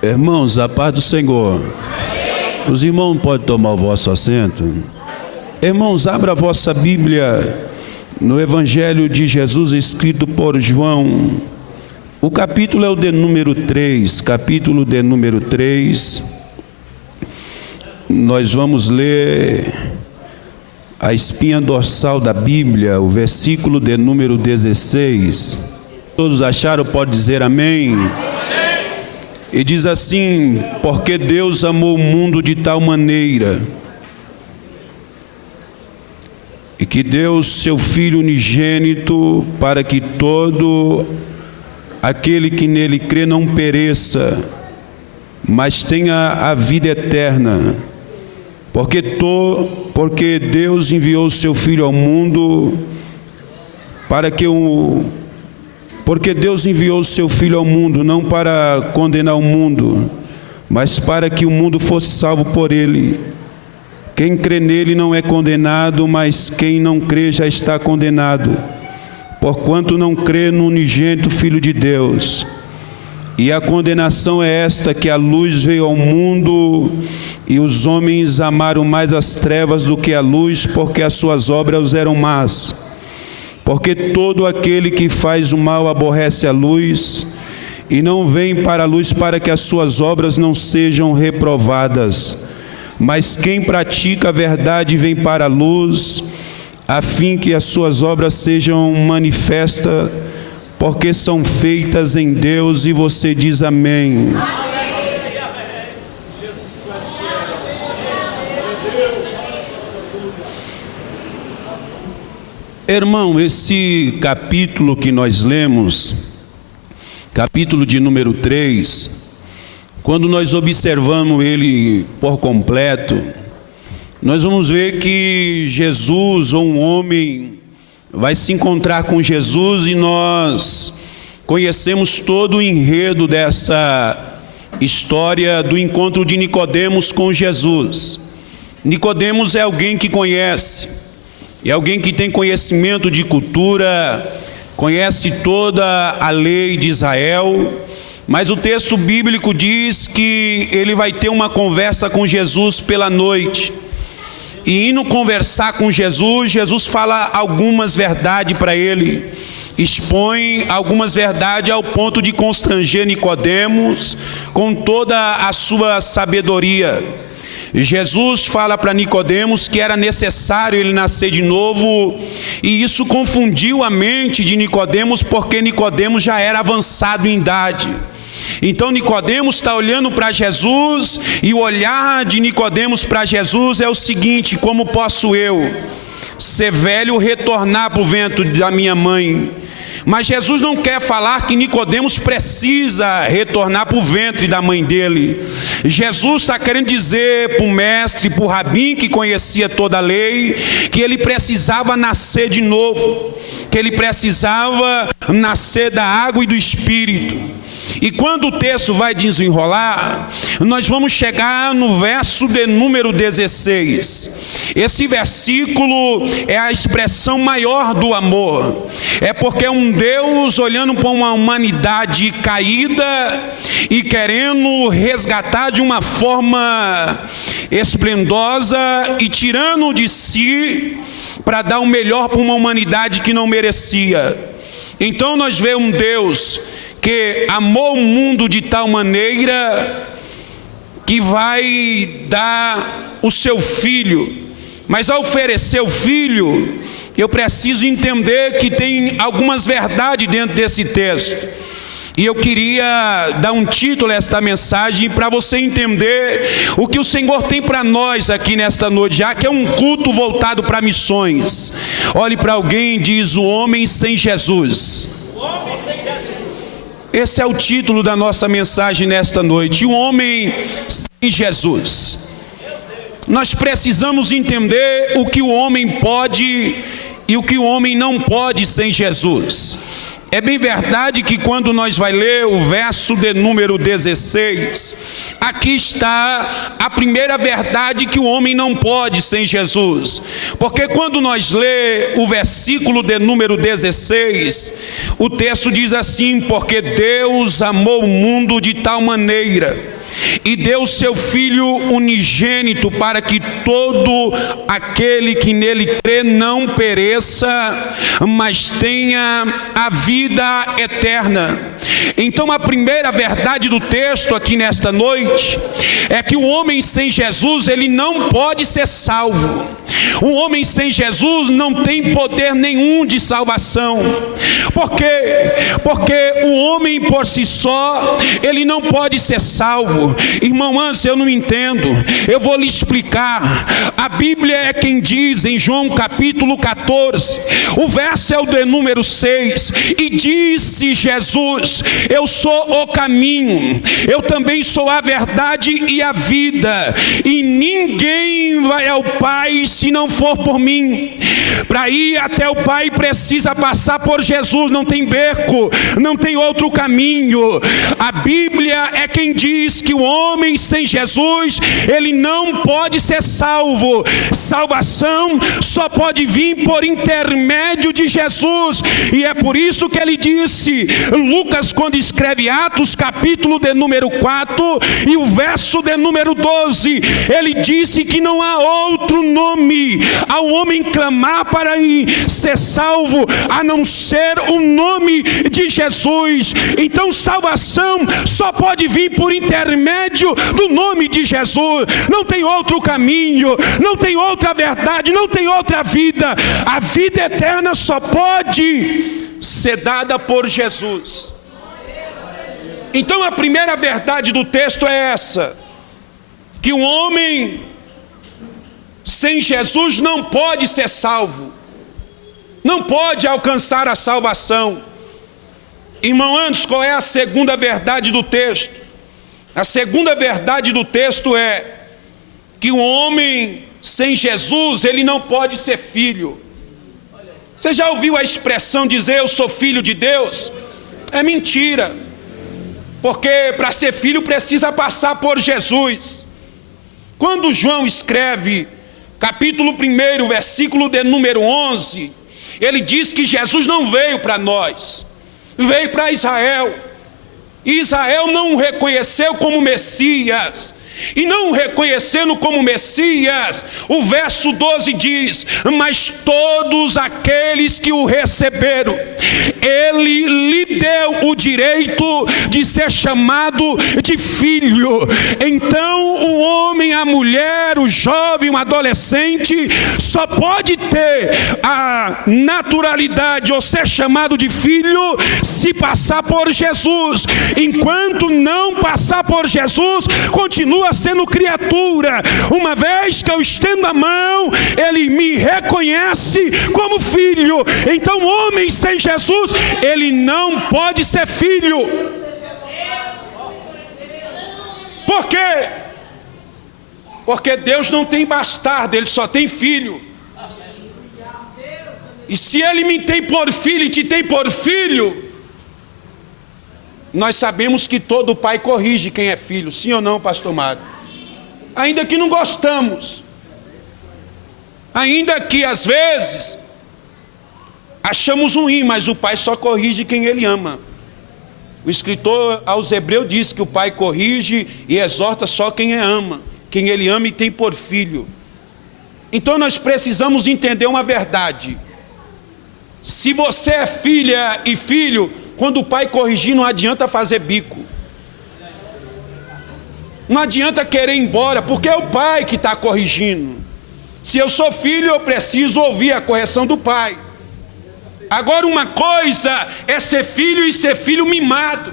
Irmãos, a paz do Senhor. Os irmãos podem tomar o vosso assento. Irmãos, abra a vossa Bíblia no Evangelho de Jesus escrito por João. O capítulo é o de número 3, capítulo de número 3. Nós vamos ler a espinha dorsal da Bíblia, o versículo de número 16. Todos acharam? Pode dizer amém. E diz assim: porque Deus amou o mundo de tal maneira, e que deu seu Filho unigênito, para que todo aquele que nele crê não pereça, mas tenha a vida eterna. Porque Deus enviou o seu Filho ao mundo, porque Deus enviou o seu Filho ao mundo, não para condenar o mundo, mas para que o mundo fosse salvo por ele. Quem crê nele não é condenado, mas quem não crê já está condenado, porquanto não crê no unigênito Filho de Deus. E a condenação é esta, que a luz veio ao mundo, e os homens amaram mais as trevas do que a luz, porque as suas obras eram más. Porque todo aquele que faz o mal aborrece a luz, e não vem para a luz para que as suas obras não sejam reprovadas. Mas quem pratica a verdade vem para a luz, a fim que as suas obras sejam manifestas, porque são feitas em Deus. E você diz amém. Irmão, esse capítulo que nós lemos, capítulo de número 3, quando nós observamos ele por completo, nós vamos ver que Jesus, ou um homem, vai se encontrar com Jesus, e nós conhecemos todo o enredo dessa história do encontro de Nicodemos com Jesus. Nicodemos é alguém que conhece, é alguém que tem conhecimento de cultura, conhece toda a lei de Israel, mas o texto bíblico diz que ele vai ter uma conversa com Jesus pela noite. E indo conversar com Jesus, Jesus fala algumas verdades para ele, expõe algumas verdades ao ponto de constranger Nicodemos com toda a sua sabedoria. Jesus fala para Nicodemos que era necessário ele nascer de novo, e isso confundiu a mente de Nicodemos, porque Nicodemos já era avançado em idade. Então Nicodemos está olhando para Jesus, e o olhar de Nicodemos para Jesus é o seguinte: como posso eu, ser velho, retornar para o ventre da minha mãe? Mas Jesus não quer falar que Nicodemos precisa retornar para o ventre da mãe dele. Jesus está querendo dizer para o mestre, para o rabim que conhecia toda a lei, que ele precisava nascer de novo, que ele precisava nascer da água e do Espírito. E quando o texto vai desenrolar, nós vamos chegar no verso de número 16. Esse versículo é a expressão maior do amor. É porque um Deus olhando para uma humanidade caída e querendo resgatar de uma forma esplendosa e tirando de si para dar o melhor para uma humanidade que não merecia. Então nós vemos um Deus que amou o mundo de tal maneira que vai dar o seu Filho. Mas ao oferecer o Filho, eu preciso entender que tem algumas verdades dentro desse texto. E eu queria dar um título a esta mensagem para você entender o que o Senhor tem para nós aqui nesta noite, já que é um culto voltado para missões. Olhe para alguém e diz: o homem sem Jesus. Esse é o título da nossa mensagem nesta noite: o homem sem Jesus. Nós precisamos entender o que o homem pode e o que o homem não pode sem Jesus. É bem verdade que quando nós vai ler o verso de número 16, aqui está a primeira verdade que o homem não pode sem Jesus. Porque quando nós lê o versículo de número 16, o texto diz assim: porque Deus amou o mundo de tal maneira e deu seu Filho unigênito, para que todo aquele que nele crê não pereça, mas tenha a vida eterna. Então a primeira verdade do texto aqui nesta noite é que o homem sem Jesus, ele não pode ser salvo. O homem sem Jesus não tem poder nenhum de salvação. Por quê? Porque o homem por si só, ele não pode ser salvo. Irmão, antes eu não entendo, eu vou lhe explicar. A Bíblia é quem diz em João capítulo 14, o verso é o de número 6, e disse Jesus: eu sou o caminho, eu também sou a verdade e a vida, e ninguém vai ao Pai se não for por mim. Para ir até o Pai precisa passar por Jesus, não tem beco, não tem outro caminho. A Bíblia é quem diz que o homem sem Jesus, ele não pode ser salvo. Salvação só pode vir por intermédio de Jesus, e é por isso que ele disse, Lucas, quando escreve Atos capítulo de número 4 e o verso de número 12, ele disse que não há outro nome ao homem clamar para ser salvo a não ser o nome de Jesus. Então salvação só pode vir por intermédio do nome de Jesus. Não tem outro caminho, não tem outra verdade, não tem outra vida. A vida eterna só pode ser dada por Jesus. Então a primeira verdade do texto é essa: que o homem sem Jesus não pode ser salvo, não pode alcançar a salvação. Irmão, antes, qual é a segunda verdade do texto? A segunda verdade do texto é que o homem sem Jesus, ele não pode ser filho. Você já ouviu a expressão dizer eu sou filho de Deus? É mentira, porque para ser filho precisa passar por Jesus. Quando João escreve capítulo 1, versículo de número 11, ele diz que Jesus não veio para nós, veio para Israel. E Israel não o reconheceu como Messias. E não o reconhecendo como Messias, o verso 12 diz: mas todos aqueles que o receberam, ele lhe deu o direito de ser chamado de filho. Então o homem, a mulher, o jovem, o adolescente só pode ter a naturalidade ou ser chamado de filho se passar por Jesus. Enquanto não passar por Jesus, continua sendo criatura. Uma vez que eu estendo a mão, ele me reconhece como filho. Então o homem sem Jesus, ele não pode ser filho. Por quê? Porque Deus não tem bastardo, ele só tem filho. E se ele me tem por filho e te tem por filho, nós sabemos que todo pai corrige quem é filho, sim ou não, pastor Mário? Ainda que não gostamos, ainda que às vezes achamos ruim, mas o pai só corrige quem ele ama. O escritor aos Hebreus diz que o pai corrige e exorta só quem ama, quem ele ama e tem por filho. Então nós precisamos entender uma verdade: se você é filha e filho, quando o pai corrigir, não adianta fazer bico, não adianta querer ir embora, porque é o pai que está corrigindo. Se eu sou filho, eu preciso ouvir a correção do pai. Agora, uma coisa é ser filho e ser filho mimado.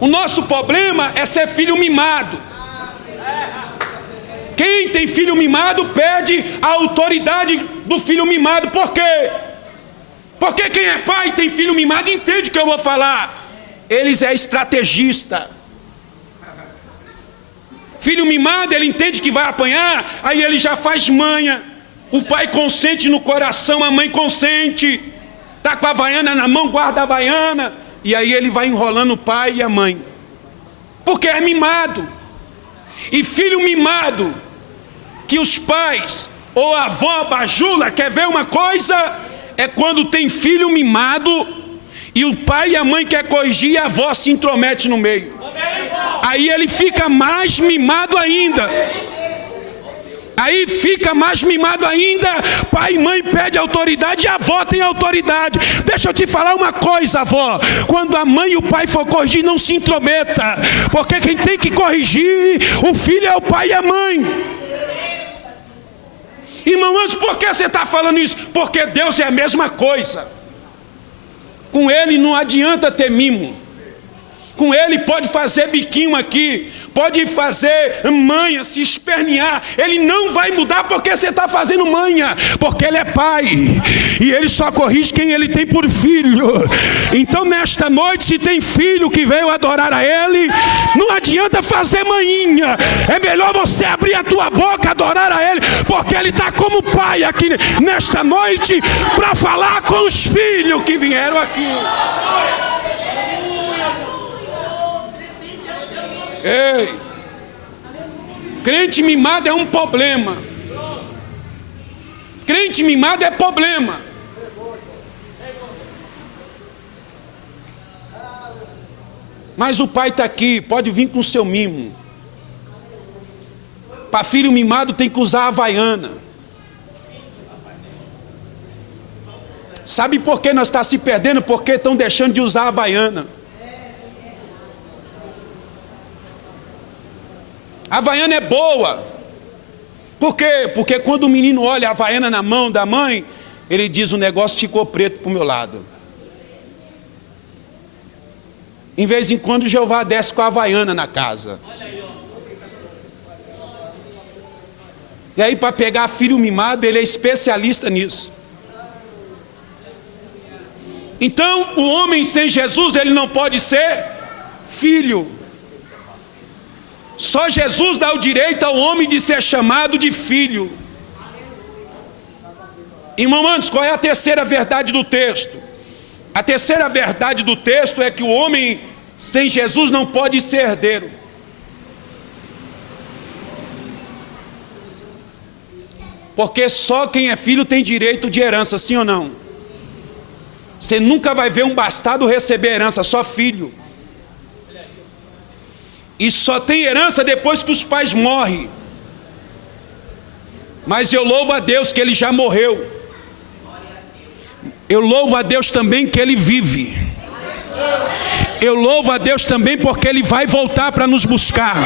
O nosso problema é ser filho mimado. Quem tem filho mimado perde a autoridade do filho mimado. Por quê? Porque quem é pai e tem filho mimado entende o que eu vou falar. Eles é estrategista. Filho mimado, ele entende que vai apanhar, aí ele já faz manha. O pai consente no coração, a mãe consente. Está com a havaiana na mão, guarda a havaiana. E aí ele vai enrolando o pai e a mãe. Porque é mimado. E filho mimado, que os pais ou a avó bajula, quer ver uma coisa? É quando tem filho mimado e o pai e a mãe quer corrigir e a avó se intromete no meio. Aí ele fica mais mimado ainda. Aí fica mais mimado ainda. Pai e mãe pede autoridade e a avó tem autoridade. Deixa eu te falar uma coisa, avó. Quando a mãe e o pai for corrigir, não se intrometa. Porque quem tem que corrigir o filho é o pai e a mãe. Irmão, antes, por que você está falando isso? Porque Deus é a mesma coisa. Com Ele não adianta ter mimo. Com Ele pode fazer biquinho aqui, pode fazer manha, se espernear. Ele não vai mudar porque você está fazendo manha, porque Ele é Pai. E Ele só corrige quem Ele tem por filho. Então nesta noite, se tem filho que veio adorar a Ele, não adianta fazer manhinha. É melhor você abrir a tua boca, adorar a Ele, porque Ele está como Pai aqui nesta noite, para falar com os filhos que vieram aqui. Ei, crente mimado é um problema. Crente mimado é problema. Mas o pai está aqui, pode vir com o seu mimo. Para filho mimado tem que usar a havaiana. Sabe por que nós estamos se perdendo? Porque estão deixando de usar a havaiana. A havaiana é boa. Por quê? Porque quando o menino olha a havaiana na mão da mãe, ele diz: o negócio ficou preto para o meu lado. Em vez em quando Jeová desce com a havaiana na casa. E aí, para pegar filho mimado, ele é especialista nisso. Então, o homem sem Jesus, ele não pode ser filho. Só Jesus dá o direito ao homem de ser chamado de filho. Irmão, antes, qual é a terceira verdade do texto? A terceira verdade do texto é que o homem sem Jesus não pode ser herdeiro. Porque só quem é filho tem direito de herança, sim ou não? Você nunca vai ver um bastardo receber herança, só filho. E só tem herança depois que os pais morrem. Mas eu louvo a Deus que ele já morreu. Eu louvo a Deus também que ele vive. Eu louvo a Deus também porque ele vai voltar para nos buscar.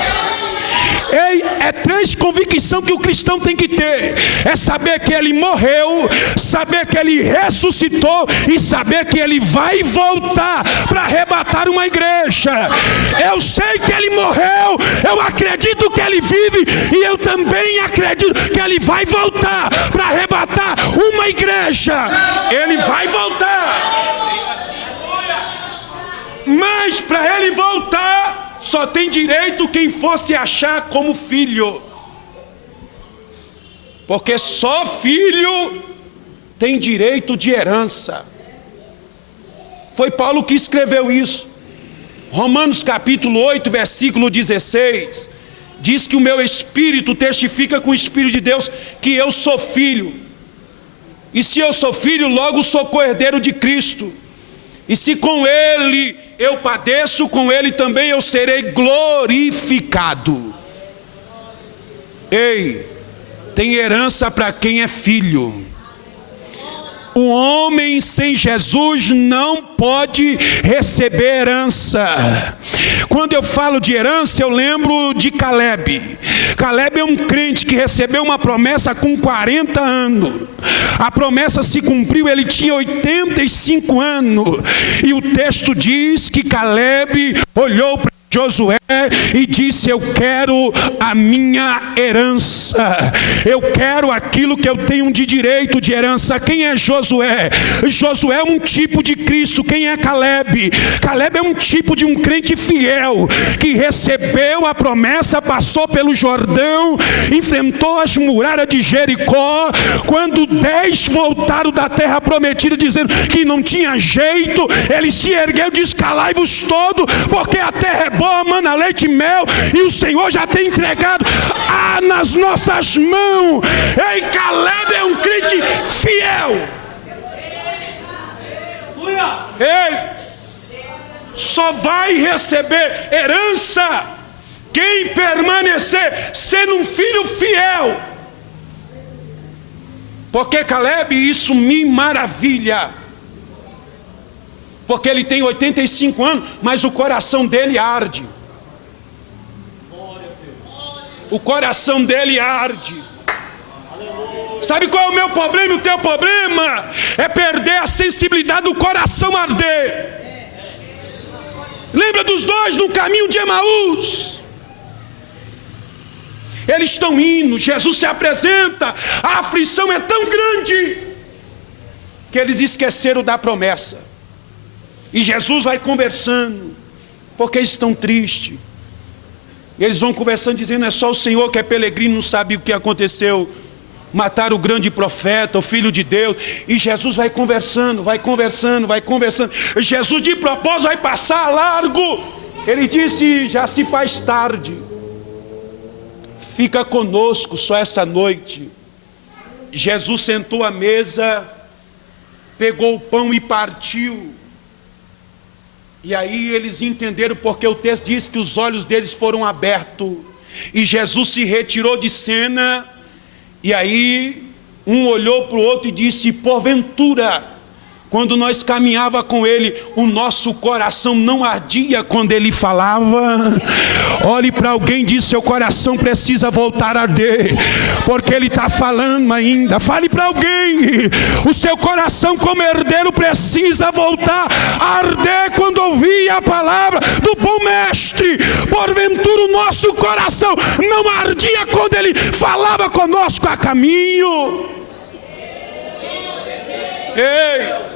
Ei, é três convicções que o cristão tem que ter: é saber que ele morreu, saber que ele ressuscitou e saber que ele vai voltar para arrebatar uma igreja. Eu sei que ele morreu, eu acredito que ele vive e eu também acredito que ele vai voltar para arrebatar uma igreja. Ele vai voltar. Mas para ele voltar, só tem direito quem fosse achar como filho. Porque só filho tem direito de herança. Foi Paulo que escreveu isso. Romanos capítulo 8, versículo 16. Diz que o meu espírito testifica com o Espírito de Deus que eu sou filho. E se eu sou filho, logo sou co-herdeiro de Cristo. E se com ele eu padeço, com ele também eu serei glorificado. Ei, tem herança para quem é filho. O homem sem Jesus não pode receber herança. Quando eu falo de herança, eu lembro de Caleb. Caleb é um crente que recebeu uma promessa com 40 anos. A promessa se cumpriu, ele tinha 85 anos. E o texto diz que Caleb olhou para Josué e disse: eu quero a minha herança, eu quero aquilo que eu tenho de direito de herança. Quem é Josué? Josué é um tipo de Cristo. Quem é Caleb? Caleb é um tipo de um crente fiel, que recebeu a promessa, passou pelo Jordão, enfrentou as muralhas de Jericó, quando 10 voltaram da terra prometida dizendo que não tinha jeito, ele se ergueu e disse: calai-vos todos, porque a terra é boa, mana leite e mel, e o Senhor já tem entregado nas nossas mãos. Ei, Caleb é um crente fiel. Ei, só vai receber herança quem permanecer sendo um filho fiel. Porque Caleb, isso me maravilha, porque ele tem 85 anos, mas o coração dele arde. O coração dele arde. Sabe qual é o meu problema e o teu problema? É perder a sensibilidade do coração arder. Lembra dos dois no caminho de Emaús? Eles estão indo, Jesus se apresenta, a aflição é tão grande que eles esqueceram da promessa. E Jesus vai conversando, porque eles estão tristes. Eles vão conversando dizendo: é só o Senhor que é peregrino, não sabe o que aconteceu. Mataram o grande profeta, o Filho de Deus. E Jesus vai conversando, vai conversando, vai conversando. Jesus de propósito vai passar largo. Ele disse: já se faz tarde, fica conosco só essa noite. Jesus sentou à mesa, pegou o pão e partiu. E aí eles entenderam, porque o texto diz que os olhos deles foram abertos. E Jesus se retirou de cena. E aí um olhou para o outro e disse: porventura, quando nós caminhava com ele, o nosso coração não ardia quando ele falava? Olhe para alguém e diz: seu coração precisa voltar a arder, porque ele está falando ainda. Fale para alguém: o seu coração como herdeiro precisa voltar a arder quando ouvir a palavra do bom mestre. Porventura o nosso coração não ardia quando ele falava conosco a caminho? Ei!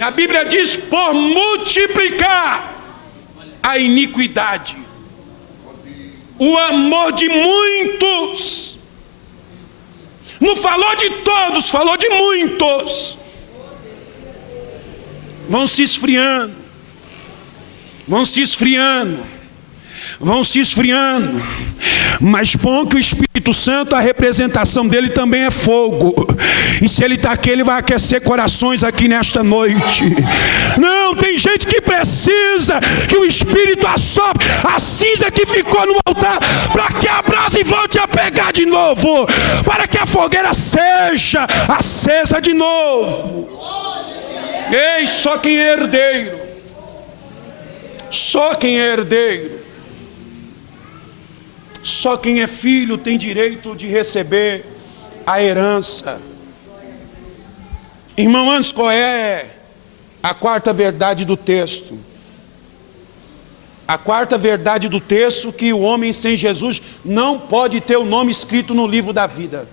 A Bíblia diz: por multiplicar a iniquidade, o amor de muitos. Não falou de todos, falou de muitos. Vão se esfriando, vão se esfriando, vão se esfriando. Mas bom que o Espírito Santo, a representação dele também é fogo. E se ele está aqui, ele vai aquecer corações aqui nesta noite. Não, tem gente que precisa que o Espírito assopre a cinza que ficou no altar, para que a brasa volte a pegar de novo, para que a fogueira seja acesa de novo. Ei, só quem é herdeiro, só quem é herdeiro, só quem é filho tem direito de receber a herança. Irmão, antes, qual é a quarta verdade do texto? A quarta verdade do texto: que o homem sem Jesus não pode ter o nome escrito no livro da vida.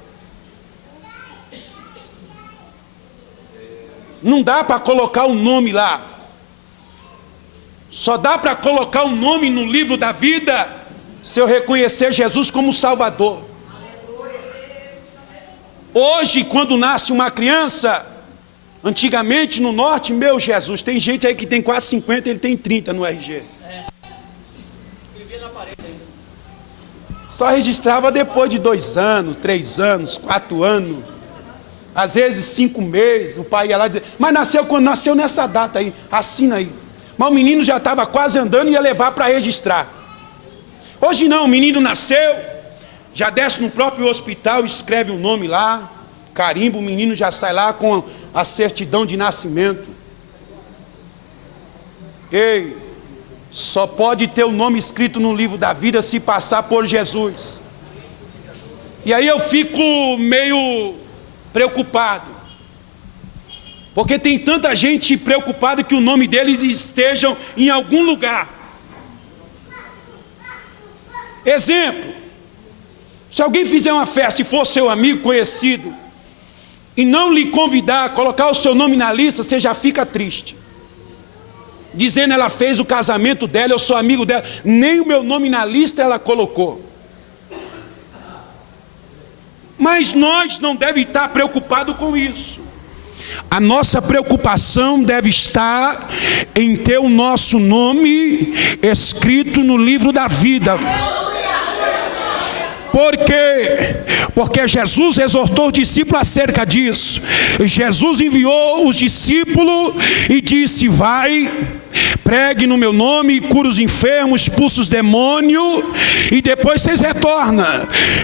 Não dá para colocar o nome lá. Só dá para colocar o nome no livro da vida se eu reconhecer Jesus como Salvador. Hoje, quando nasce uma criança, antigamente no norte, meu Jesus, tem gente aí que tem quase 50, ele tem 30 no RG. Só registrava depois de 2 anos, 3 anos, 4 anos. Às vezes 5 meses, o pai ia lá dizer: mas nasceu quando? Nasceu nessa data aí, assina aí. Mas o menino já estava quase andando e ia levar para registrar. Hoje não, o menino nasceu, já desce no próprio hospital, escreve o nome lá, carimba, o menino já sai lá com a certidão de nascimento. Ei, só pode ter o nome escrito no livro da vida se passar por Jesus. E aí eu fico meio preocupado, Porque tem tanta gente preocupada que o nome deles estejam em algum lugar. Exemplo: se alguém fizer uma festa e for seu amigo conhecido, e não lhe convidar, colocar o seu nome na lista, você já fica triste. Dizendo ela fez o casamento dela, eu sou amigo dela, nem o meu nome na lista ela colocou. Mas nós não devemos estar preocupados com isso. A nossa preocupação deve estar em ter o nosso nome escrito no livro da vida. Por quê? Porque Jesus exortou os discípulos acerca disso. Jesus enviou os discípulos e disse: vai, pregue no meu nome, cura os enfermos, expulsa os demônios, e depois vocês retornam.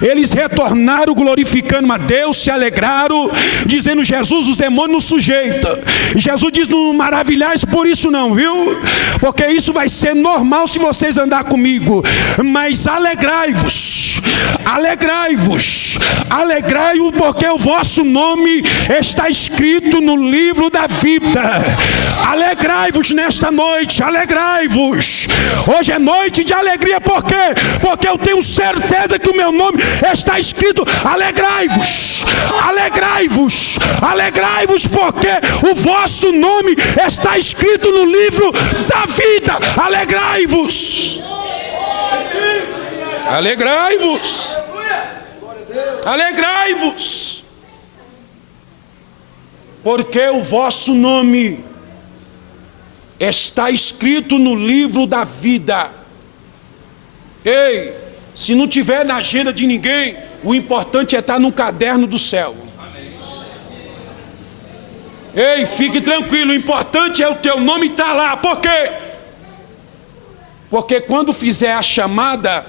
Eles retornaram glorificando a Deus, se alegraram, dizendo: Jesus, os demônios nos sujeitam. Jesus diz: não maravilhais por isso não, viu? Porque isso vai ser normal se vocês andar comigo. Mas alegrai-vos, alegrai-vos, alegrai-vos, porque o vosso nome está escrito no livro da vida. Alegrai-vos nesta noite, alegrai-vos. Hoje é noite de alegria, por quê? Porque eu tenho certeza que o meu nome está escrito. Alegrai-vos, alegrai-vos, alegrai-vos, porque o vosso nome está escrito no livro da vida. Alegrai-vos, alegrai-vos, alegrai-vos, porque o vosso nome está escrito no livro da vida. Ei, se não tiver na agenda de ninguém, o importante é estar no caderno do céu. Ei, fique tranquilo, o importante é o teu nome estar lá. Por quê? Porque quando fizer a chamada,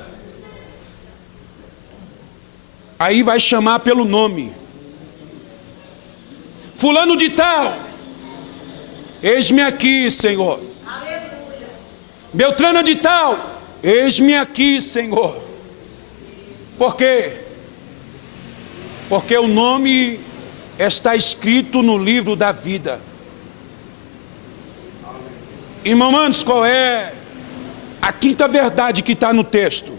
aí vai chamar pelo nome. Fulano de tal, eis-me aqui, Senhor. Aleluia. Beltrana de tal, eis-me aqui, Senhor. Por quê? Porque o nome está escrito no livro da vida. Irmãos, qual é a quinta verdade que está no texto?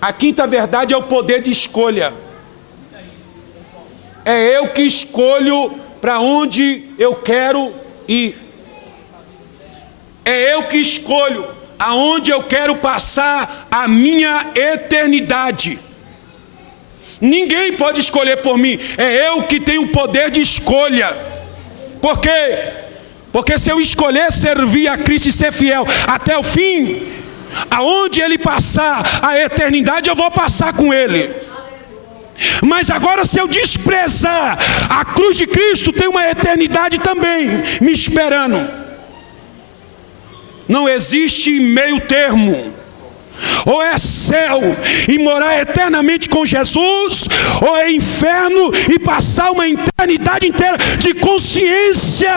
A quinta verdade é o poder de escolha. É eu que escolho para onde eu quero ir. É eu que escolho aonde eu quero passar a minha eternidade. Ninguém pode escolher por mim. É eu que tenho o poder de escolha. Por quê? Porque se eu escolher servir a Cristo e ser fiel até o fim, aonde Ele passar a eternidade, eu vou passar com Ele. Mas agora, se eu desprezar a cruz de Cristo, tem uma eternidade também me esperando. Não existe meio termo. Ou é céu e morar eternamente com Jesus, ou é inferno e passar uma eternidade inteira de consciência.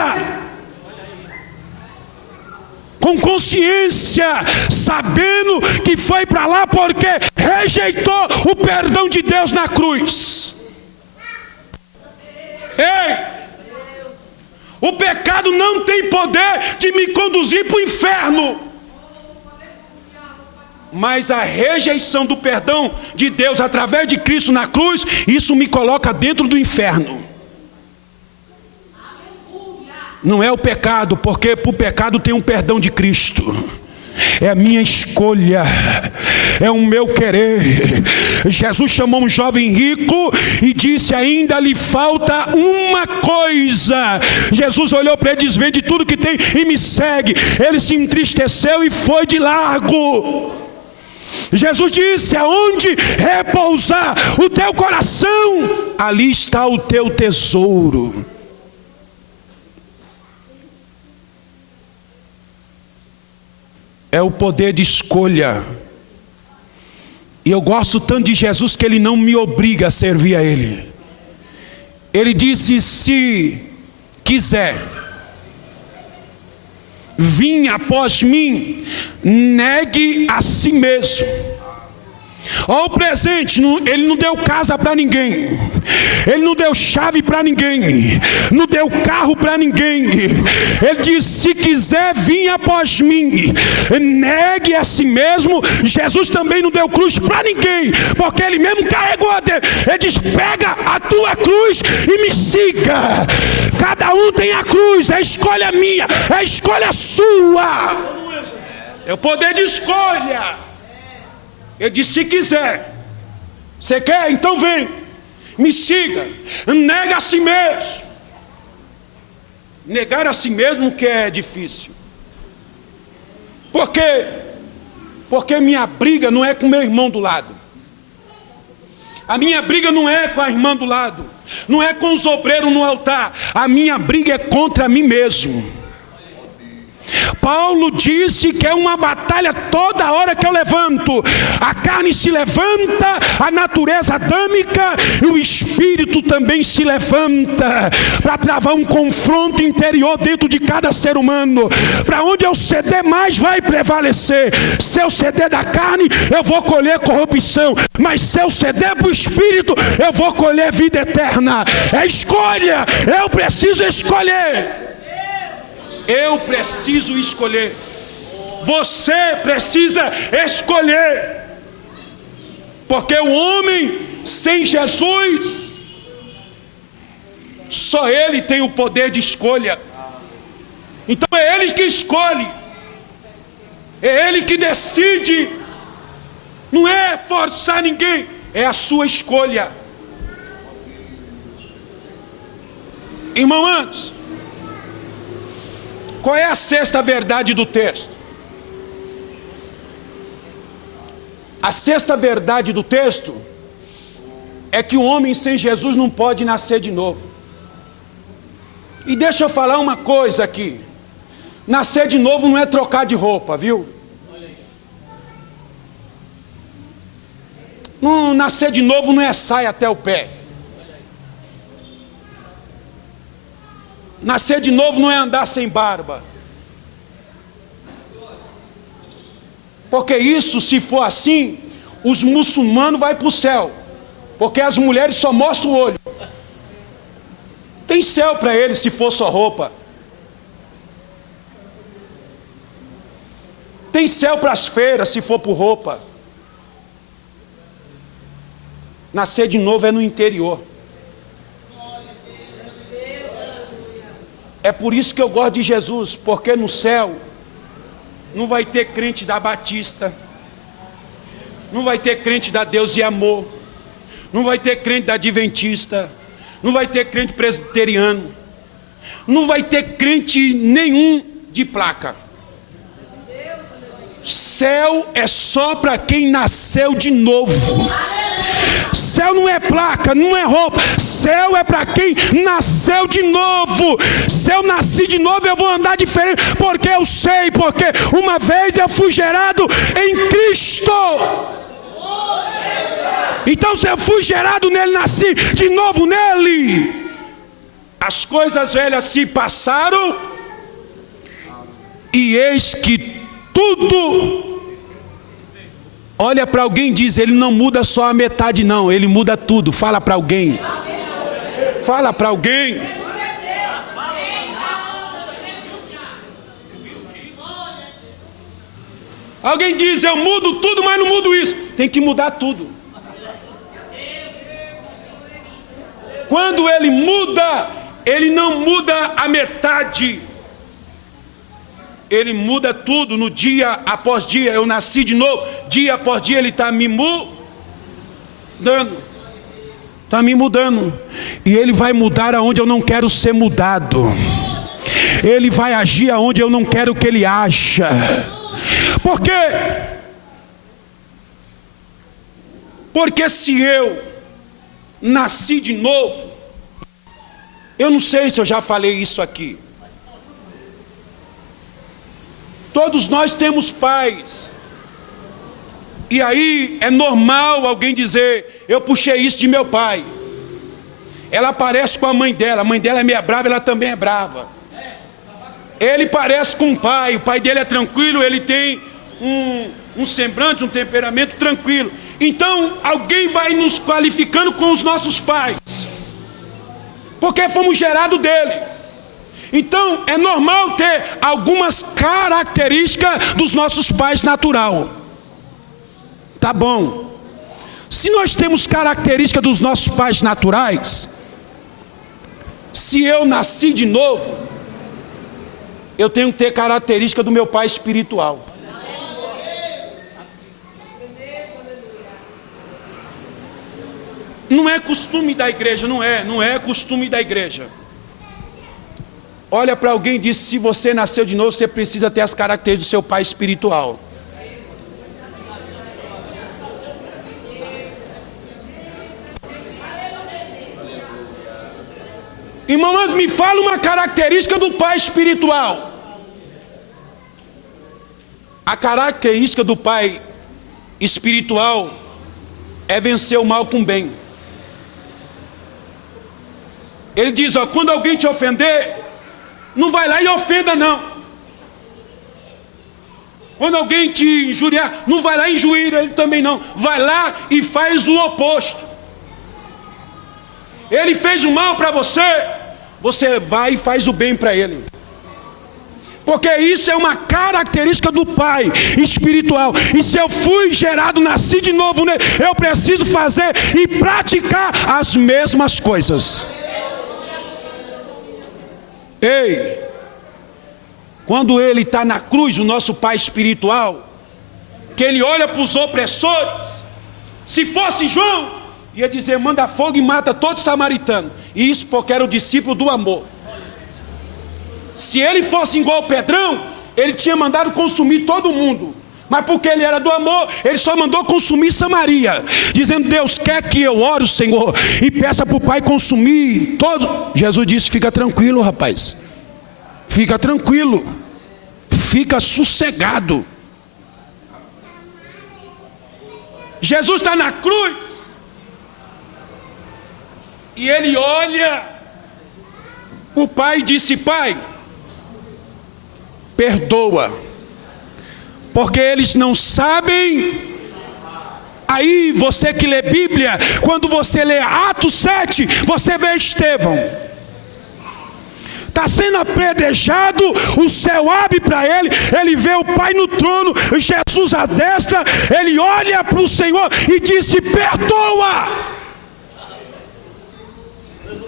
Com consciência, sabendo que foi para lá porque rejeitou o perdão de Deus na cruz. Ei, o pecado não tem poder de me conduzir para o inferno, mas a rejeição do perdão de Deus através de Cristo na cruz, isso me coloca dentro do inferno. Não é o pecado, porque para o pecado tem um perdão de Cristo. É a minha escolha, é o meu querer. Jesus chamou um jovem rico e disse: ainda lhe falta uma coisa. Jesus olhou para ele e disse: vende tudo que tem e me segue. Ele se entristeceu e foi de largo. Jesus disse: aonde repousar o teu coração, ali está o teu tesouro. É o poder de escolha. E eu gosto tanto de Jesus que Ele não me obriga a servir a Ele. Ele disse: se quiser vir após mim, negue a si mesmo, Olha o presente, ele não deu casa para ninguém, ele não deu chave para ninguém, não deu carro para ninguém. Ele disse: se quiser vir após mim, negue a si mesmo. Jesus também não deu cruz para ninguém, porque ele mesmo carregou a dele. Ele diz: pega a tua cruz e me siga. Cada um tem a cruz, é escolha minha, é escolha sua, é o poder de escolha. Ele disse: se quiser. Você quer? Então vem, me siga. Nega a si mesmo. Negar a si mesmo que é difícil. Por quê? Porque minha briga não é com meu irmão do lado. A minha briga não é com a irmã do lado, não é com os obreiros no altar. A minha briga é contra mim mesmo. Paulo disse que é uma batalha toda hora que eu levanto. A carne se levanta, a natureza adâmica e o espírito também se levanta para travar um confronto interior dentro de cada ser humano. Para onde eu ceder mais vai prevalecer. Se eu ceder da carne, eu vou colher corrupção, mas se eu ceder para o espírito, eu vou colher vida eterna. É escolha, eu preciso escolher. Eu preciso escolher. Você precisa escolher. Porque o homem sem Jesus, só ele tem o poder de escolha. Então é ele que escolhe, é ele que decide. Não é forçar ninguém, é a sua escolha. Irmão, antes, qual é a sexta verdade do texto? A sexta verdade do texto é que o homem sem Jesus não pode nascer de novo. E deixa eu falar uma coisa aqui. Nascer de novo não é trocar de roupa, viu? Não, nascer de novo não é saia até o pé. Nascer de novo não é andar sem barba. Porque isso, se for assim, os muçulmanos vão para o céu. Porque as mulheres só mostram o olho. Tem céu para eles se for só roupa. Tem céu para as feiras se for por roupa. Nascer de novo é no interior. É por isso que eu gosto de Jesus, porque no céu não vai ter crente da Batista, não vai ter crente da Deus e Amor, não vai ter crente da Adventista, não vai ter crente presbiteriano, não vai ter crente nenhum de placa. Céu é só para quem nasceu de novo. Céu não é placa, não é roupa. Céu é para quem nasceu de novo. Se eu nasci de novo, eu vou andar diferente, porque eu sei, porque uma vez eu fui gerado em Cristo. Então se eu fui gerado nele, nasci de novo nele, as coisas velhas se passaram, e eis que tudo... Olha para alguém e diz: ele não muda só a metade não, ele muda tudo. Fala para alguém. Fala para alguém. Alguém diz: eu mudo tudo, mas não mudo isso. Tem que mudar tudo. Quando ele muda, ele não muda a metade. Ele muda tudo no dia após dia. Eu nasci de novo, dia após dia ele está me mudando. Está me mudando. E ele vai mudar aonde eu não quero ser mudado. Ele vai agir aonde eu não quero que ele haja. Por quê? Porque se eu nasci de novo, eu não sei se eu já falei isso aqui. Todos nós temos pais. E aí é normal alguém dizer: eu puxei isso de meu pai. Ela parece com a mãe dela é meio brava, ela também é brava. Ele parece com o pai dele é tranquilo, ele tem um semblante, um temperamento tranquilo. Então, alguém vai nos qualificando com os nossos pais, porque fomos gerados dele. Então, é normal ter algumas características dos nossos pais natural. Tá bom. Se nós temos características dos nossos pais naturais, se eu nasci de novo, eu tenho que ter característica do meu pai espiritual. Não é costume da igreja, não é costume da igreja. Olha para alguém e diz: se você nasceu de novo, você precisa ter as características do seu pai espiritual. Irmãos, me fala uma característica do pai espiritual. A característica do pai espiritual é vencer o mal com o bem. Ele diz: ó, quando alguém te ofender, não vai lá e ofenda não. Quando alguém te injuriar, não vai lá e injurir ele também não. Vai lá e faz o oposto. Ele fez o mal para você, você vai e faz o bem para ele. Porque isso é uma característica do pai espiritual. E se eu fui gerado, nasci de novo, né, eu preciso fazer e praticar as mesmas coisas. Ei, quando ele está na cruz, o nosso pai espiritual, que ele olha para os opressores, se fosse João, ia dizer: manda fogo e mata todo samaritano. E isso porque era o discípulo do amor. Se ele fosse igual Pedrão, ele tinha mandado consumir todo mundo. Mas porque ele era do amor, ele só mandou consumir Samaria, dizendo: Deus quer que eu ore o Senhor e peça para o Pai consumir todo. Jesus disse: fica tranquilo, rapaz. Fica tranquilo. Fica sossegado. Jesus está na cruz. E ele olha o pai e disse: Pai, perdoa, porque eles não sabem. Aí você que lê Bíblia, quando você lê Atos 7, você vê Estevão. Está sendo apedrejado, o céu abre para ele, ele vê o Pai no trono, Jesus à destra, ele olha para o Senhor e disse: perdoa.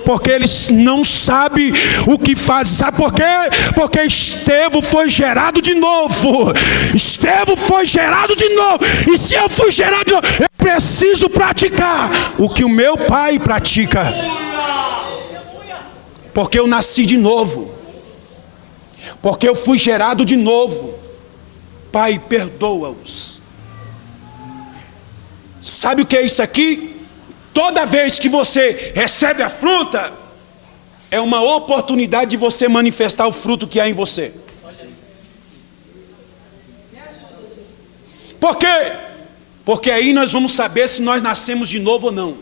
Porque eles não sabem o que fazem. Sabe por quê? Porque Estevão foi gerado de novo. Estevão foi gerado de novo. E se eu fui gerado de novo, eu preciso praticar o que o meu pai pratica. Porque eu nasci de novo. Porque eu fui gerado de novo. Pai, perdoa-os. Sabe o que é isso aqui? Toda vez que você recebe afronta, é uma oportunidade de você manifestar o fruto que há em você. Por quê? Porque aí nós vamos saber se nós nascemos de novo ou não.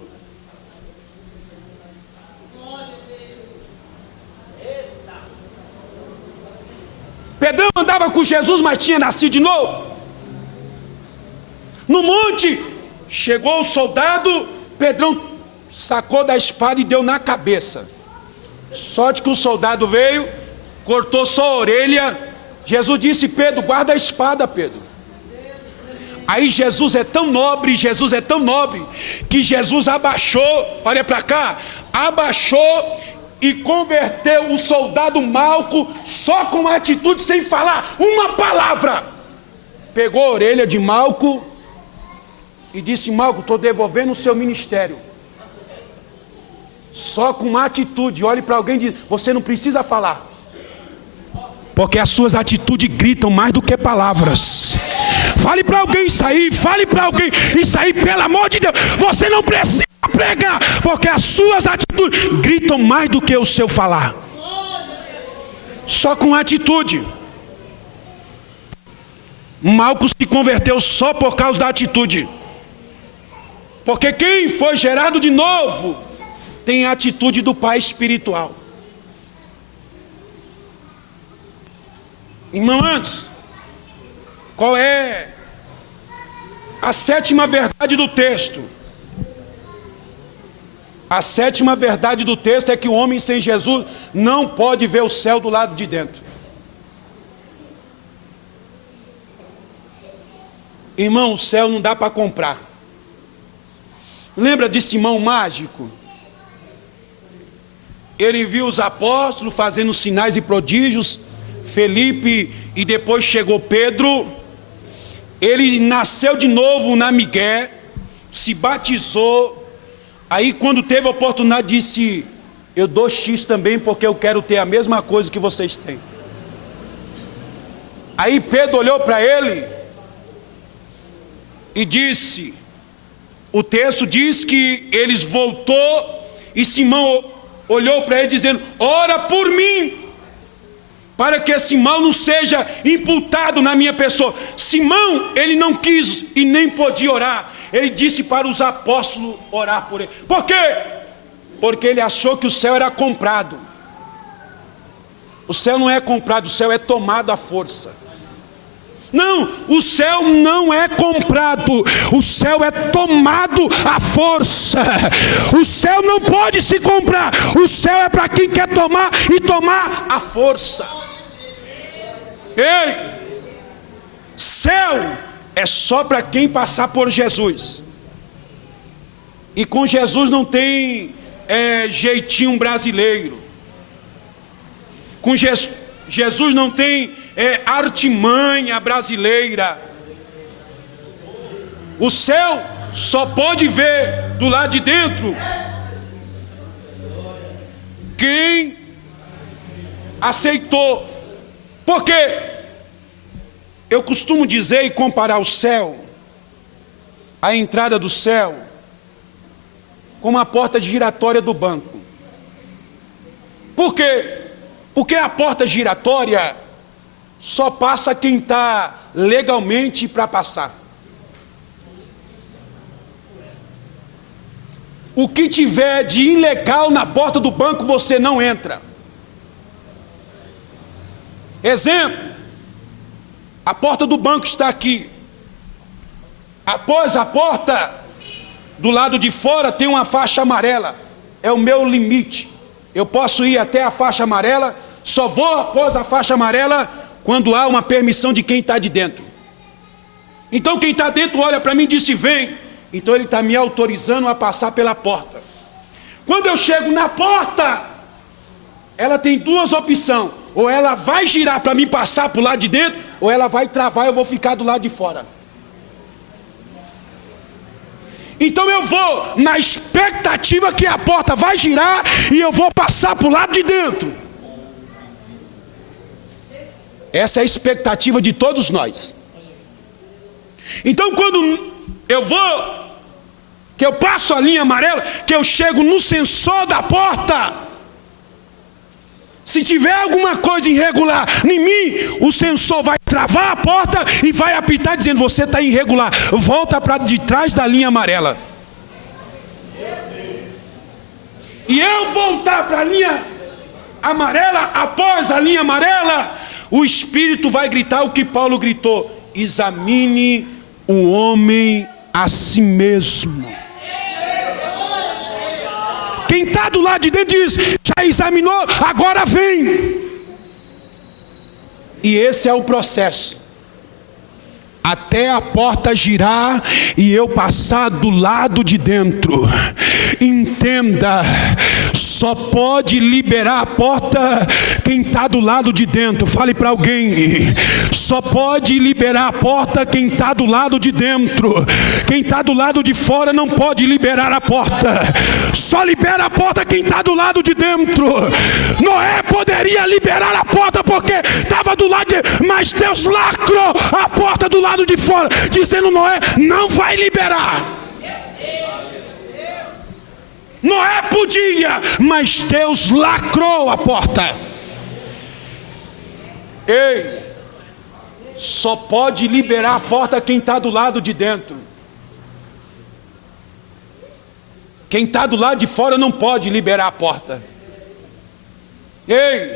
Pedrão andava com Jesus, mas tinha nascido de novo. No monte, chegou o soldado, Pedrão sacou da espada e deu na cabeça. Sorte que o soldado veio, cortou só a orelha. Jesus disse: Pedro, guarda a espada, Pedro. Aí Jesus é tão nobre, que Jesus abaixou, olha para cá, abaixou e converteu o soldado Malco só com uma atitude, sem falar uma palavra. Pegou a orelha de Malco e disse: Malco, estou devolvendo o seu ministério. Só com uma atitude. Olhe para alguém e diz: você não precisa falar, porque as suas atitudes gritam mais do que palavras. Fale para alguém isso aí, pelo amor de Deus. Você não precisa pregar, porque as suas atitudes gritam mais do que o seu falar. Só com atitude. Malco se converteu só por causa da atitude. Porque quem foi gerado de novo tem a atitude do pai espiritual. Irmão, antes, qual é a sétima verdade do texto. A sétima verdade do texto é que o homem sem Jesus não pode ver o céu do lado de dentro. Irmão, o céu não dá para comprar. Lembra de Simão mágico? Ele viu os apóstolos fazendo sinais e prodígios, Felipe, e depois chegou Pedro. Ele nasceu de novo na migué, se batizou. Aí quando teve a oportunidade disse: eu dou X também porque eu quero ter a mesma coisa que vocês têm. Aí Pedro olhou para ele e disse, o texto diz que eles voltou e Simão olhou para ele dizendo: ora por mim, para que esse mal não seja imputado na minha pessoa. Simão, ele não quis e nem podia orar. Ele disse para os apóstolos orar por ele. Por quê? Porque ele achou que o céu era comprado. O céu não é comprado, o céu é tomado à força. Não, o céu não é comprado, o céu é tomado à força. O céu não pode se comprar, o céu é para quem quer tomar e tomar à força. Ei, céu é só para quem passar por Jesus. E com Jesus não tem jeitinho brasileiro. Com Jesus não tem artimanha brasileira. O céu só pode ver do lado de dentro quem aceitou. Por quê? Eu costumo dizer e comparar o céu, a entrada do céu, com uma porta giratória do banco. Por quê? Porque a porta giratória só passa quem está legalmente para passar. O que tiver de ilegal na porta do banco, você não entra. Exemplo, a porta do banco está aqui. Após a porta, do lado de fora tem uma faixa amarela. É o meu limite. Eu posso ir até a faixa amarela, só vou após a faixa amarela quando há uma permissão de quem está de dentro. Então quem está dentro olha para mim e diz: vem. Então ele está me autorizando a passar pela porta. Quando eu chego na porta, ela tem duas opções: ou ela vai girar para mim passar para o lado de dentro, ou ela vai travar e eu vou ficar do lado de fora. Então eu vou na expectativa que a porta vai girar e eu vou passar para o lado de dentro. Essa é a expectativa de todos nós. Então quando eu vou, que eu passo a linha amarela, que eu chego no sensor da porta, se tiver alguma coisa irregular em mim, o sensor vai travar a porta e vai apitar dizendo: você está irregular, volta para de trás da linha amarela. E eu voltar para a linha amarela, após a linha amarela, o Espírito vai gritar o que Paulo gritou: examine o homem a si mesmo. Quem está do lado de dentro diz: já examinou, agora vem. E esse é o processo. Até a porta girar e eu passar do lado de dentro. Entenda, só pode liberar a porta quem está do lado de dentro. Fale para alguém: só pode liberar a porta quem está do lado de dentro. Quem está do lado de fora não pode liberar a porta. Só libera a porta quem está do lado de dentro. Noé poderia liberar a porta porque estava do lado de... mas Deus lacrou a porta do lado de fora, dizendo: Noé não vai liberar. Noé podia, mas Deus lacrou a porta. Ei, só pode liberar a porta quem está do lado de dentro. Quem está do lado de fora não pode liberar a porta. Ei,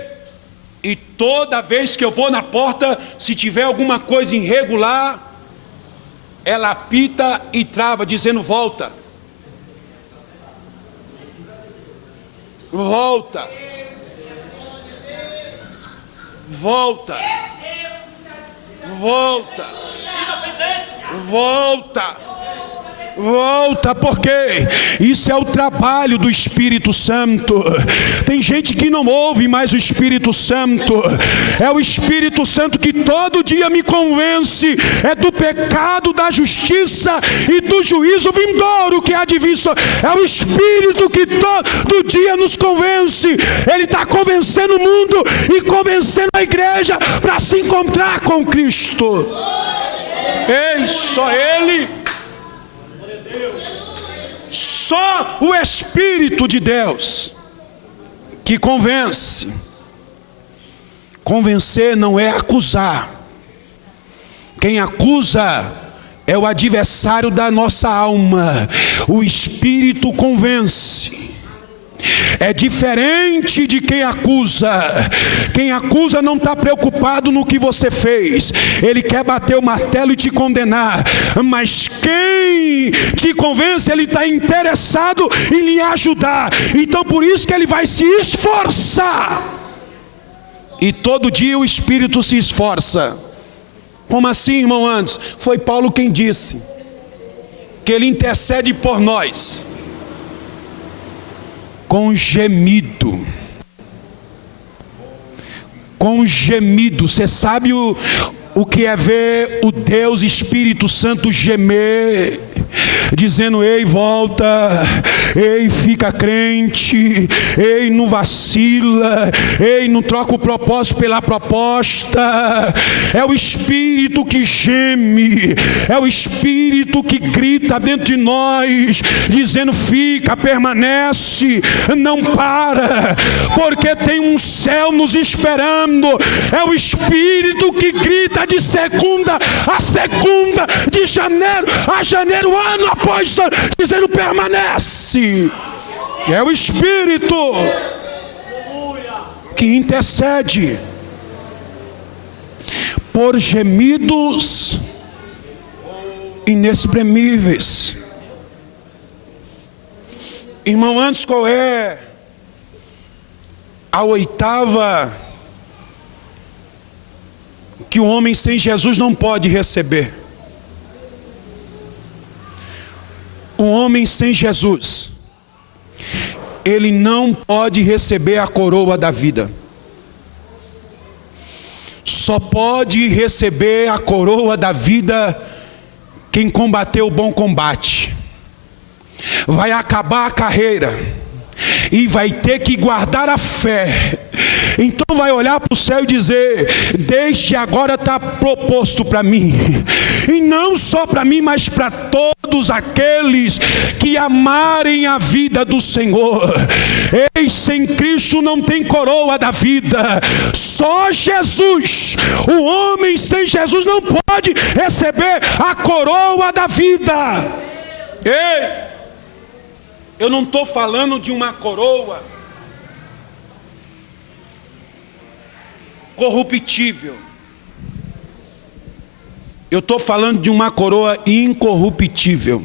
e toda vez que eu vou na porta, se tiver alguma coisa irregular, ela apita e trava, dizendo: volta. Volta. Volta. Volta. Volta. Volta, porque isso é o trabalho do Espírito Santo. Tem gente que não ouve mais o Espírito Santo. É o Espírito Santo que todo dia me convence do pecado, da justiça e do juízo vindouro que há de vir. É o Espírito que todo dia nos convence. Ele está convencendo o mundo e convencendo a igreja para se encontrar com Cristo. Ei, só Ele. Só o Espírito de Deus que convence. Convencer não é acusar. Quem acusa é o adversário da nossa alma. O Espírito convence. É diferente de quem acusa. Quem acusa não está preocupado no que você fez. Ele quer bater o martelo e te condenar. Mas quem te convence, ele está interessado em lhe ajudar. Então por isso que ele vai se esforçar. E todo dia o Espírito se esforça. Como assim, irmão Anderson? Foi Paulo quem disse que ele intercede por nós com gemido. Com gemido. Você sabe o que é ver o Deus Espírito Santo gemer, dizendo: ei, volta, ei, fica crente, ei, não vacila, ei, não troca o propósito pela proposta. É o Espírito que geme, é o Espírito que grita dentro de nós, dizendo: fica, permanece, não para, porque tem um céu nos esperando. É o Espírito que grita de segunda a segunda, de janeiro a janeiro, ano após ano, dizendo: permanece. É o Espírito que intercede por gemidos inexprimíveis. Irmão, antes, qual é a oitava que o homem sem Jesus não pode receber? O homem sem Jesus, ele não pode receber a coroa da vida. Só pode receber a coroa da vida quem combateu o bom combate. Vai acabar a carreira e vai ter que guardar a fé. Então vai olhar para o céu e dizer: desde agora está proposto para mim, e não só para mim, mas para todos aqueles que amarem a vida do Senhor. Ei, sem Cristo não tem coroa da vida, só Jesus. O homem sem Jesus não pode receber a coroa da vida. Ei, eu não estou falando de uma coroa corruptível. Eu estou falando de uma coroa incorruptível.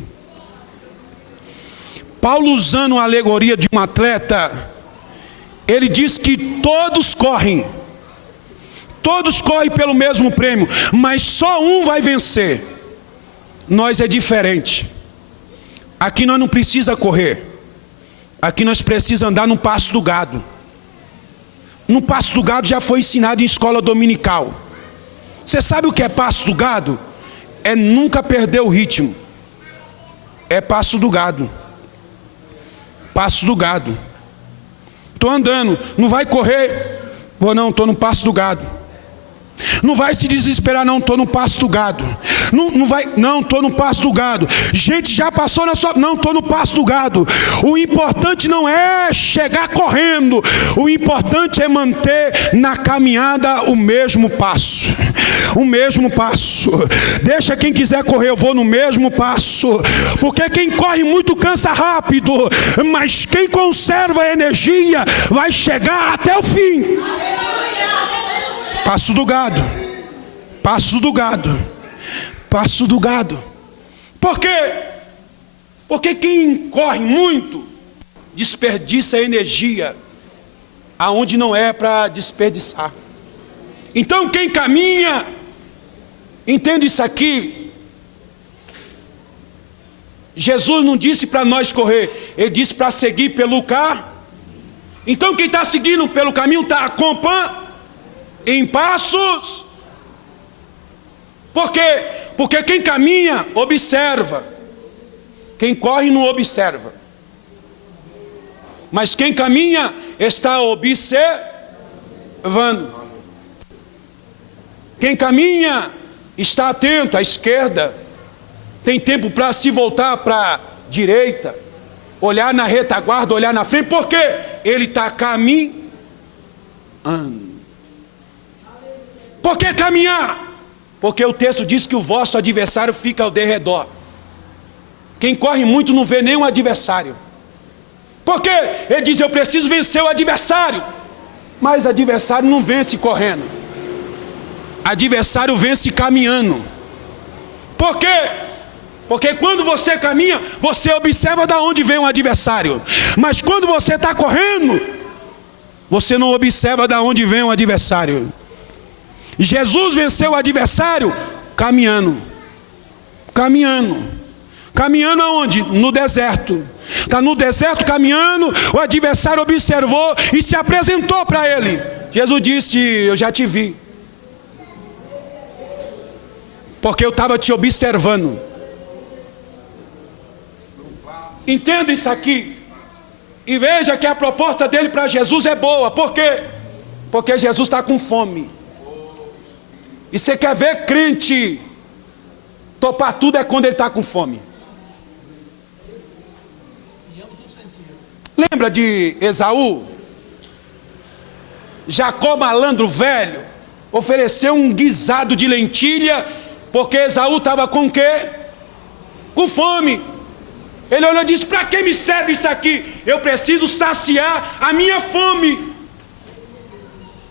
Paulo, usando a alegoria de um atleta, ele diz que todos correm pelo mesmo prêmio, mas só um vai vencer. Nós é diferente. Aqui nós não precisamos correr. Aqui nós precisamos andar no passo do gado. No passo do gado já foi ensinado em escola dominical. Você sabe o que é passo do gado? É nunca perder o ritmo. É passo do gado. Passo do gado. Estou andando, não vai correr. Vou não, estou no passo do gado. Não vai se desesperar, não, estou no passo do gado. Não vai, não, estou no passo do gado. Gente, já passou na sua... Não, estou no passo do gado. O importante não é chegar correndo. O importante é manter na caminhada o mesmo passo. O mesmo passo. Deixa quem quiser correr, eu vou no mesmo passo. Porque quem corre muito cansa rápido, mas quem conserva a energia vai chegar até o fim. Passo do gado, passo do gado, passo do gado. Por quê? Porque quem corre muito desperdiça energia aonde não é para desperdiçar. Então quem caminha, entende isso aqui? Jesus não disse para nós correr, ele disse para seguir pelo caminho. Então quem está seguindo pelo caminho está acompanhando em passos. Por quê? Porque quem caminha observa, quem corre não observa, mas quem caminha está observando. Quem caminha está atento à esquerda, tem tempo para se voltar para a direita, olhar na retaguarda, olhar na frente, porque ele está caminhando. Por que caminhar? Porque o texto diz que o vosso adversário fica ao derredor. Quem corre muito não vê nenhum adversário. Por quê? Ele diz, eu preciso vencer o adversário. Mas adversário não vence correndo. Adversário vence caminhando. Por quê? Porque quando você caminha, você observa de onde vem um adversário. Mas quando você está correndo, você não observa de onde vem um adversário. Jesus venceu o adversário caminhando. Caminhando. Caminhando aonde? No deserto. Está no deserto caminhando, o adversário observou e se apresentou para ele. Jesus disse, eu já te vi. Porque eu estava te observando. Entenda isso aqui. E veja que a proposta dele para Jesus é boa. Por quê? Porque Jesus está com fome. E você quer ver crente topar tudo é quando ele está com fome. Lembra de Esaú? Jacó, malandro velho, ofereceu um guisado de lentilha, porque Esaú estava com o quê? Com fome. Ele olhou e disse, para que me serve isso aqui? Eu preciso saciar a minha fome.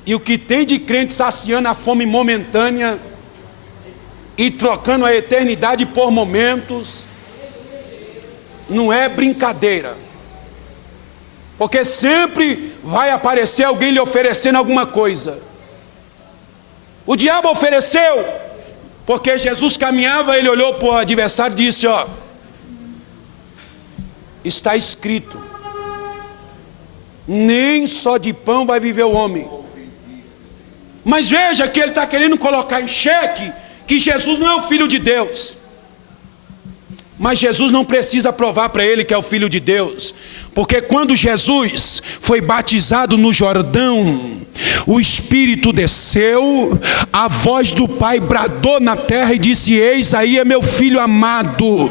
E o que tem de crente saciando a fome momentânea e trocando a eternidade por momentos, não é brincadeira. Porque sempre vai aparecer alguém lhe oferecendo alguma coisa. O diabo ofereceu, porque Jesus caminhava, ele olhou para o adversário e disse, ó, está escrito, nem só de pão vai viver o homem. Mas veja que ele está querendo colocar em xeque que Jesus não é o Filho de Deus. Mas Jesus não precisa provar para ele que é o Filho de Deus, porque quando Jesus foi batizado no Jordão, o Espírito desceu, a voz do Pai bradou na terra e disse, eis aí é meu Filho amado,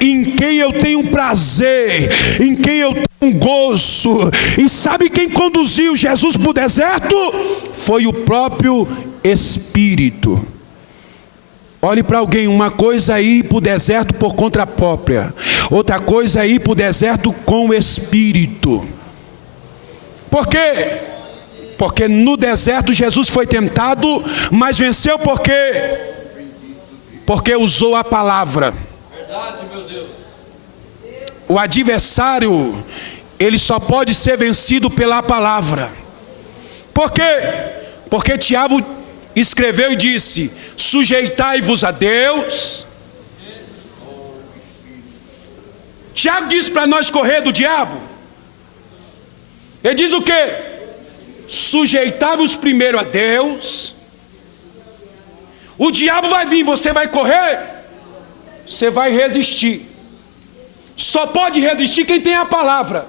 em quem eu tenho prazer, em quem eu tenho gozo. E sabe quem conduziu Jesus para o deserto? Foi o próprio Espírito. Olhe para alguém, uma coisa é ir para o deserto por conta própria, outra coisa é ir para o deserto com o Espírito. Por quê? Porque no deserto Jesus foi tentado, mas venceu por quê? Porque usou a palavra. Verdade, meu Deus. O adversário, ele só pode ser vencido pela palavra. Por quê? Porque Tiago escreveu e disse, sujeitai-vos a Deus. Tiago disse para nós correr do diabo. Ele diz o quê? Sujeitai-vos primeiro a Deus. O diabo vai vir, você vai correr, você vai resistir. Só pode resistir quem tem a palavra.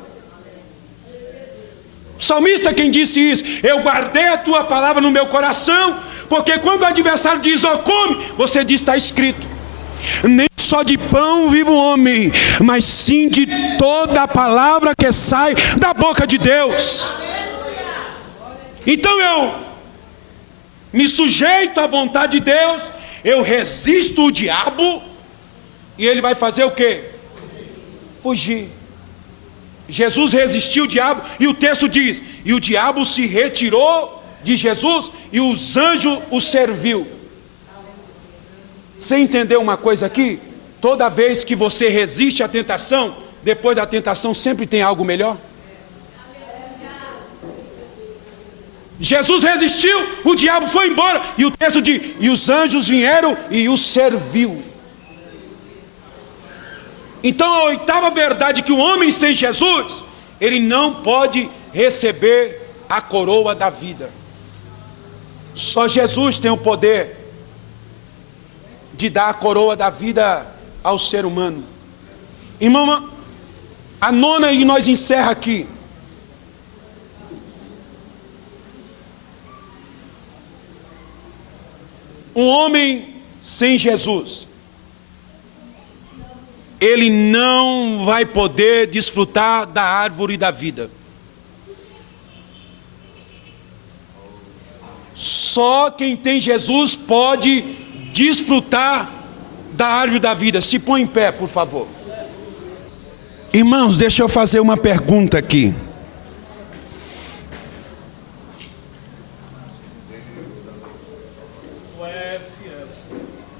O salmista quem disse isso, eu guardei a tua palavra no meu coração, porque quando o adversário diz, ó, come, você diz, está escrito, nem só de pão vive o homem, mas sim de toda a palavra que sai da boca de Deus. Então eu me sujeito à vontade de Deus, eu resisto o diabo, e ele vai fazer o quê? Fugir. Jesus resistiu o diabo, e o texto diz, e o diabo se retirou de Jesus, e os anjos o serviu. Você entendeu uma coisa aqui? Toda vez que você resiste à tentação, depois da tentação sempre tem algo melhor. Jesus resistiu, o diabo foi embora, e o texto diz: e os anjos vieram e o serviu. Então a oitava verdade é que o homem sem Jesus, ele não pode receber a coroa da vida. Só Jesus tem o poder de dar a coroa da vida ao ser humano. Irmão, a nona, e nós encerra aqui. Um homem sem Jesus, ele não vai poder desfrutar da árvore da vida. Só quem tem Jesus pode desfrutar da árvore da vida. Se põe em pé, por favor. Irmãos, deixa eu fazer uma pergunta aqui.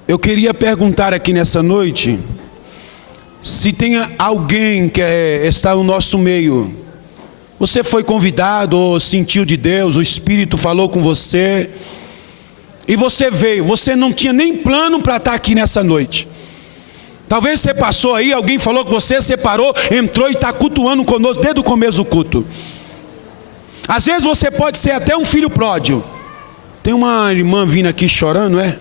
Eu queria perguntar aqui nessa noite, se tem alguém que está no nosso meio, você foi convidado ou sentiu de Deus, o Espírito falou com você, e você veio, você não tinha nem plano para estar aqui nessa noite. Talvez você passou aí, alguém falou com você, separou, entrou e está cultuando conosco desde o começo do culto. Às vezes você pode ser até um filho pródigo. Tem uma irmã vindo aqui chorando, não é?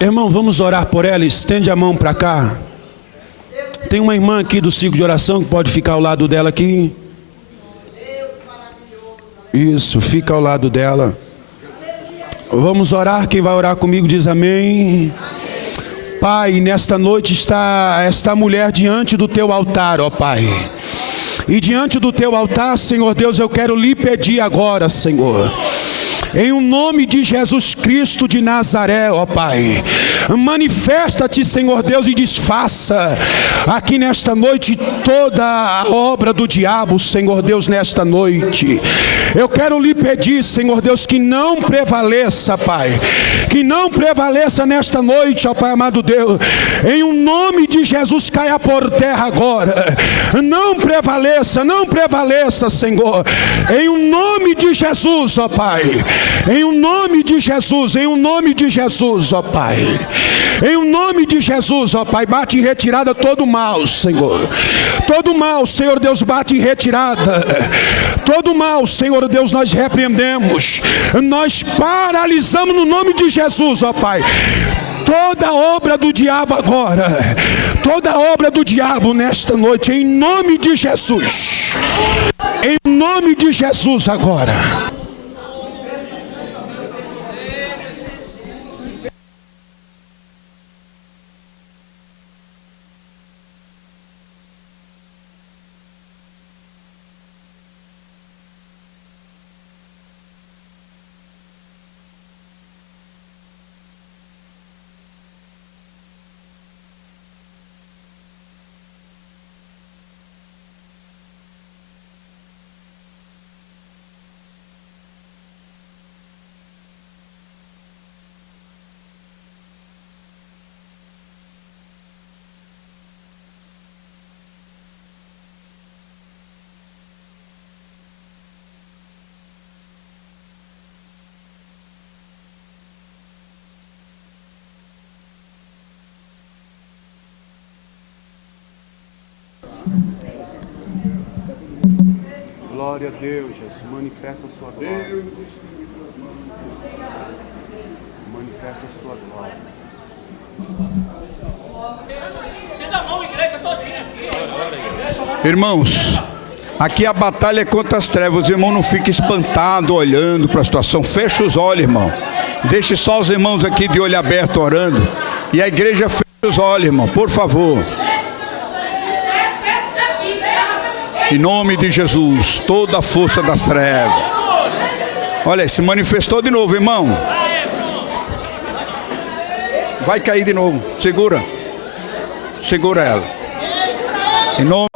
Irmão, vamos orar por ela, estende a mão para cá. Tem uma irmã aqui do ciclo de oração que pode ficar ao lado dela aqui. Isso, fica ao lado dela. Vamos orar, quem vai orar comigo diz amém. Pai, nesta noite está esta mulher diante do teu altar, ó Pai. E diante do teu altar, Senhor Deus, eu quero lhe pedir agora, Senhor, em o nome de Jesus Cristo de Nazaré, ó Pai, manifesta-te, Senhor Deus, e desfaça aqui nesta noite toda a obra do diabo, Senhor Deus, nesta noite. Eu quero lhe pedir, Senhor Deus, que não prevaleça, Pai, que não prevaleça nesta noite, ó Pai amado Deus, em o nome de Jesus, caia por terra agora, não prevaleça, Senhor, em o nome de Jesus, ó Pai. Em o nome de Jesus, ó Pai. Em o nome de Jesus, ó Pai, bate em retirada todo mal, Senhor. Todo mal, Senhor Deus, bate em retirada. Todo mal, Senhor Deus, nós repreendemos. Nós paralisamos no nome de Jesus, ó Pai. Toda obra do diabo agora. Toda obra do diabo nesta noite, em nome de Jesus. Em nome de Jesus agora. Glória a Deus, Jesus. Manifesta a sua glória. Manifesta a sua glória. Irmãos, aqui a batalha é contra as trevas. Os irmãos não fiquem espantados olhando para a situação. Fecha os olhos, irmão. Deixe só os irmãos aqui de olho aberto orando. E a igreja fecha os olhos, irmão, por favor. Em nome de Jesus, toda a força das trevas. Olha, se manifestou de novo, irmão. Vai cair de novo. Segura. Segura ela. Em nome.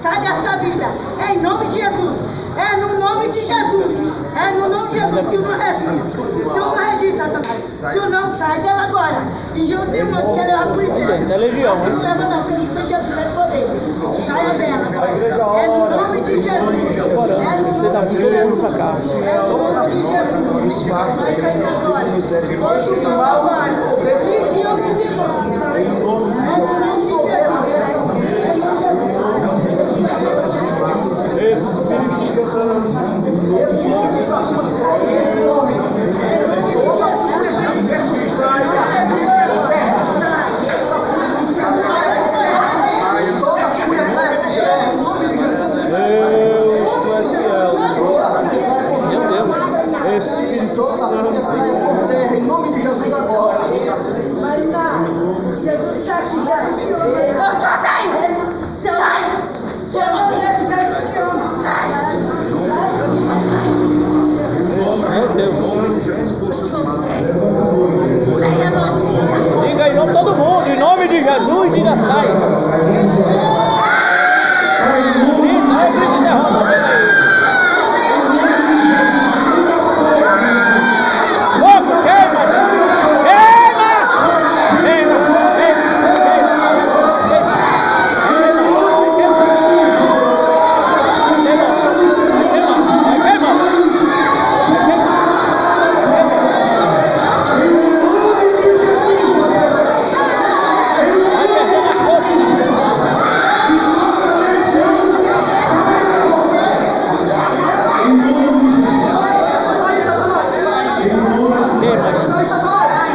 Sai desta vida, é em nome de Jesus. É no nome de Jesus. É no nome de Jesus que tu não resiste. Tu não resiste, Satanás. Tu não sai dela agora. E eu tenho uma que ela é por inferno. É legião, hein? Tu não leva na frente de Jesus, é poder. Saia dela. É no nome de Jesus. É no nome de Jesus. É no nome de Jesus. Vai sair agora. Continua agora. Vigião de demônio. É no nome de Jesus. Espírito Santo. Deus, tu és fiel. Meu Deus. Espírito Santo. Em nome de Jesus agora. Marina, Jesus está aqui. Eu só tenho. Sai. Se eu não vier, Deus te ama. Sai. Meu Deus. Diga em nome de todo mundo. Em nome de Jesus, diga sai.